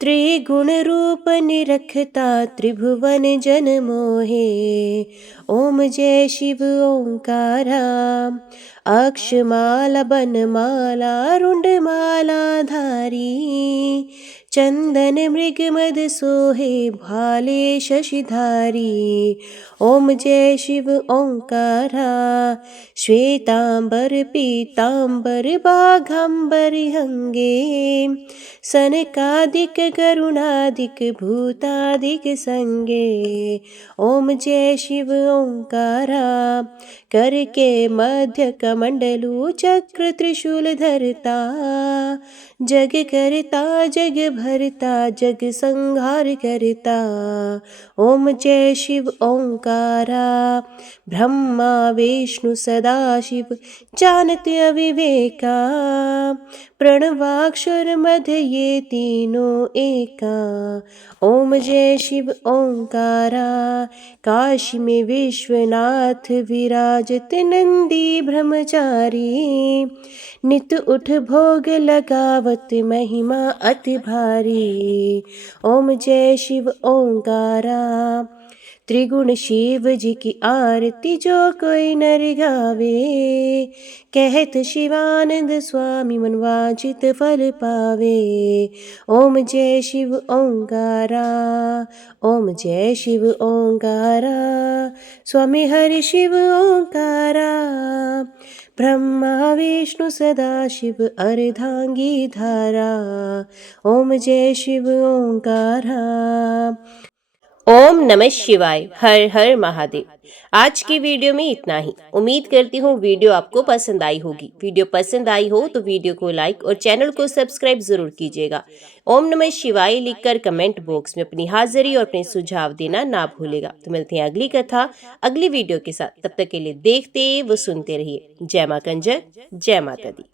त्रिगुण रूप निरखता, त्रिभुवन जन मोहे। ओम जय शिव ओंकारा। अक्षमाला बनमाला, रुंडमाला धारी। चंदन मृग मद सोहे भाले शशिधारी। ओम जय शिव ओंकारा। श्वेतांबर पीतांबर बाघांबर अंगे। सनकादिक गरुणादिक भूतादिक संगे। ओम जय शिव ओंकारा। करके मध्य कमंडलू चक्र त्रिशूल धरता। जग करता जग भरता जग संहार करता। ओम जय शिव ओंकारा। ब्रह्मा विष्णु सदाशिव जानत अविवेका। प्रणवाक्षर मध्य ये तीनों एका। ओम जय शिव ओंकारा। काशी में विश्वनाथ विराजत नंदी ब्रह्मचारी। नित उठ भोग लगावत महिमा अति भारी। ओम जय शिव ओंकारा। त्रिगुण शिव जी की आरती जो कोई नर गावे। कहत शिवानंद स्वामी मनवांचित फल पावे। ओम जय शिव ओंकारा। ओम जय शिव ओंकारा। स्वामी हरि शिव ओंकारा। ब्रह्मा विष्णु सदाशिव अर्धांगी धारा। ओम जय शिव ओंकारा। ओम नमः शिवाय। हर हर महादेव। आज की वीडियो में इतना ही। उम्मीद करती हूँ वीडियो आपको पसंद आई होगी। वीडियो पसंद आई हो तो वीडियो को लाइक और चैनल को सब्सक्राइब जरूर कीजिएगा। ओम नमः शिवाय लिखकर कमेंट बॉक्स में अपनी हाजिरी और अपने सुझाव देना ना भूलेगा। तो मिलते हैं अगली कथा अगली वीडियो के साथ। तब तक के लिए देखते व सुनते रहिए। जय मां कंजक, जय माता दी।